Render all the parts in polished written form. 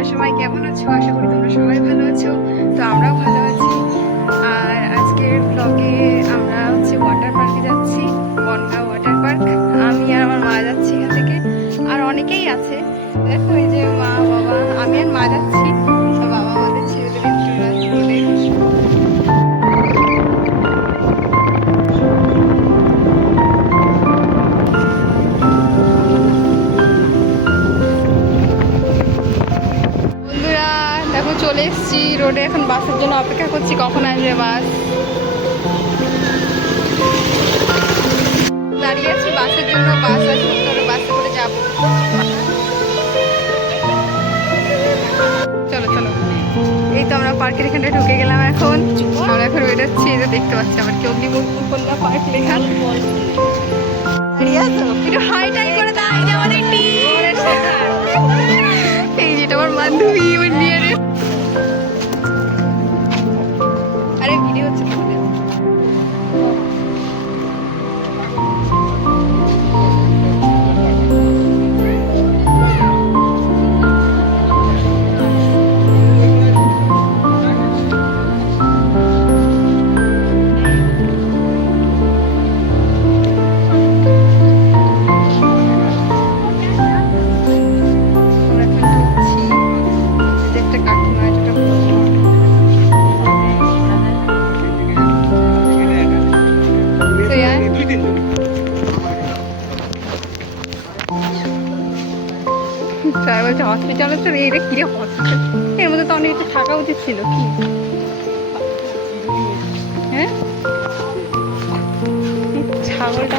তোমরা সবাই কেমন আছো? আশা করি তোমরা সবাই ভালো আছো। তো আমরাও ভালো আছি। আর আজকের ব্লগে আমরা ওয়াটার পার্কে যাচ্ছি, বনগাঁ ওয়াটার পার্ক। আমি আর আমার মা যাচ্ছি এখান থেকে, আর অনেকেই আছে। দেখো এই যে মা বাবা, আমি আর মা যাচ্ছি, বাবা আমাদের ছেড়ে দেবে রোডে। দেখো চলে এসেছি রোডে, এখন বাসের জন্য অপেক্ষা করছি, কখন আসবে বাস। দাঁড়িয়ে আছি বাসের জন্য, বাস আসবে তো বাসে করে যাবো। চলো চলো, এই তো আমরা পার্কের এখানটা ঢুকে গেলাম। এখন আমরা এখন বেরোচ্ছি, এই যে দেখতে পাচ্ছি আবার কি অগ্নিমুকুল্লা পার্ক লেখা। একটু হাই টাই করে দাও, এই যে আমাদের এই যেটা আমার বান্ধবী নিয়ে রে। আরে ভিডিও হচ্ছে হসপিটাল হচ্ছে এটা কিরে হসপিটাল, এর মধ্যে তো অনেক একটু থাকা উচিত ছিল কি। হ্যাঁ ছাগলটা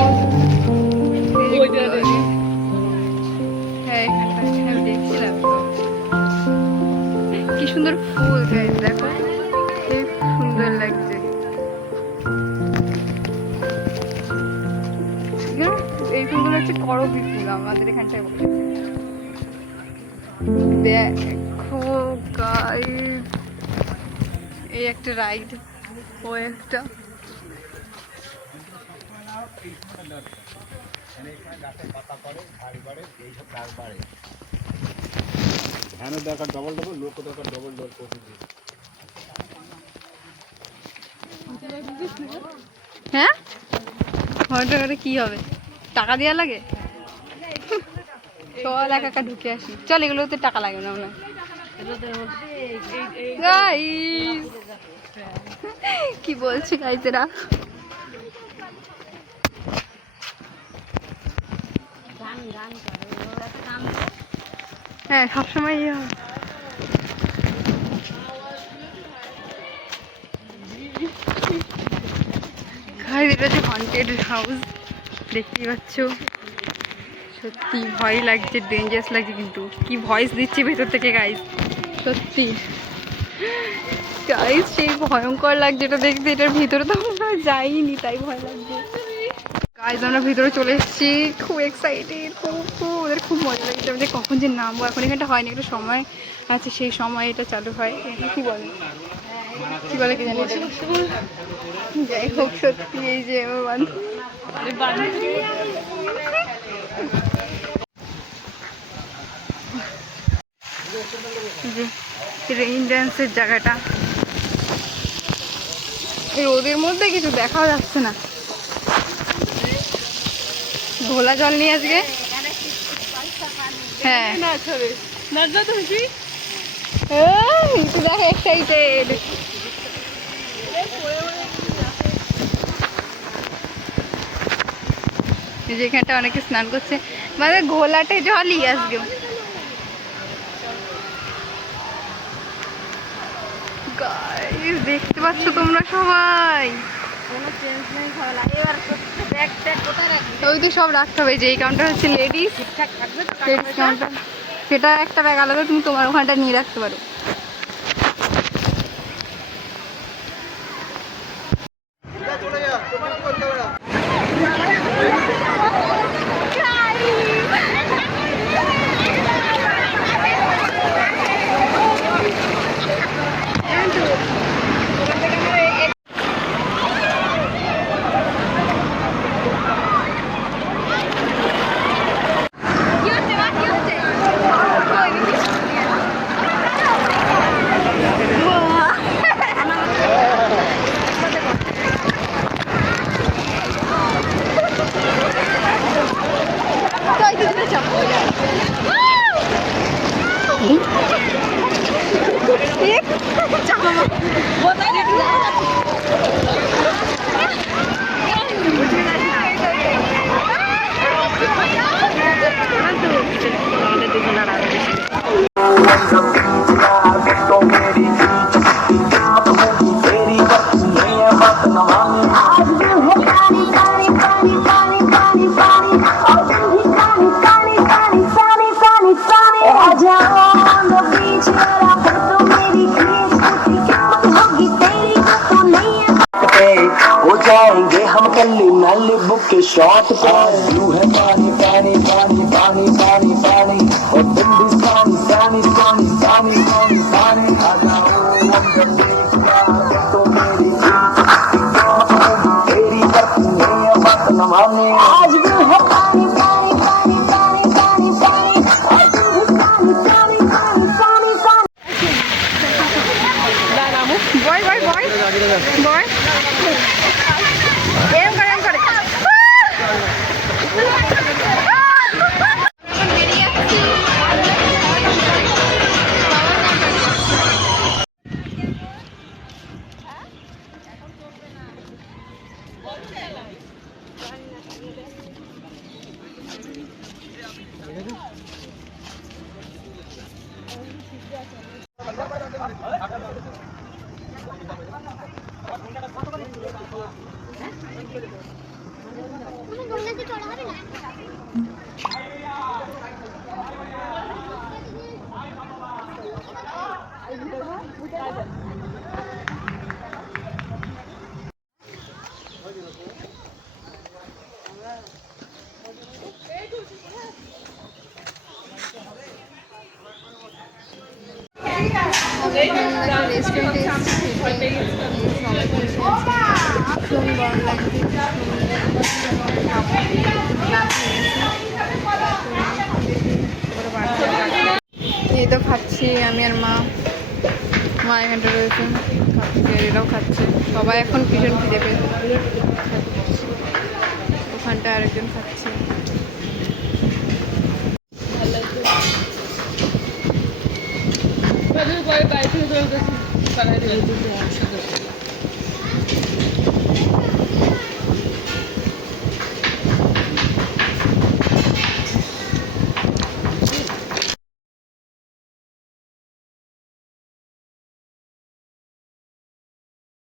হ্যাঁ এখানটা আমি দেখছিলাম কি সুন্দর ফুল, দেখো কি সুন্দর লাগছে। এই ফুলগুলো হচ্ছে করবী ফুল, আমাদের এখানটায় বলে। দেখো গাইস, এই একটা রাইড, ও একটা হ্যাঁ ঘন্টা কি হবে, টাকা দেওয়া লাগে? চল একা একা ঢুকে আসি, চল এগুলোতে টাকা লাগে না মনে হয়। কি বলছি গাইতেরা, হ্যাঁ সবসময় ইয়ে হয়। এটা হচ্ছে হন্টেড হাউস, দেখতেই পাচ্ছ। সত্যি ভয় লাগছে, ডেঞ্জারাস লাগছে, কিন্তু কি ভয়েস দিচ্ছে ভেতর থেকে গাইস, সত্যি গাইস সেই ভয়ঙ্কর লাগছে এটা দেখতে। এটার ভিতরে তো আমরা যাইনি তাই ভয় লাগছে গাইস। আমরা ভিতরে চলে এসেছি, খুব এক্সাইটেড, খুব ওদের খুব মজা লাগছে। আমাদের কখন যে নামবো, এখন এখানটা হয়নি, একটু সময় আছে, সেই সময় এটা চালু হয়। কি বলে কি বলে কি জানি, যাই হোক সত্যি এই যে আমার বান্ধবী রেইন ড্যান্সের জায়গাটা, রোদের মধ্যে কিছু দেখা যাচ্ছে না। ঘোলা জল নিয়ে আজকে, হ্যাঁ দেখ এক্সাইটেড। যেখানটা অনেকে স্নান করছে, মানে ঘোলাটে জলই আজকে। দেখতে পাচ্ছ তোমরা সবাই, ওই তো সব রাখতে হবে। যে এই কাউন্টার হচ্ছে লেডিস কাউন্টার, সেটা একটা ব্যাগ আলাদা, তুমি তোমার ওখানটা নিয়ে রাখতে পারো। हो जाएंगे हम कल्ली नल्ली बुक के शॉट पर ब्लू है पानी पानी पानी पानी पानी पानी और तुम भी पानी पानी पानी पानी पानी पानी आ जाओ तो मेरी तेरी करती बात न माने आज भी है पानी पानी पानी पानी पानी पानी और तुम भी पानी पानी पानी पानी पानी বয় বয় বয় বয় এম করে এম করে রেস্টুরেন্টে এই তো খাচ্ছি আমি আর মা এখানটা রয়েছে খাচ্ছে এরাও খাচ্ছে সবাই এখন ভীষণ খিদে পেয়েছে ওখানটা আরেকজন খাচ্ছে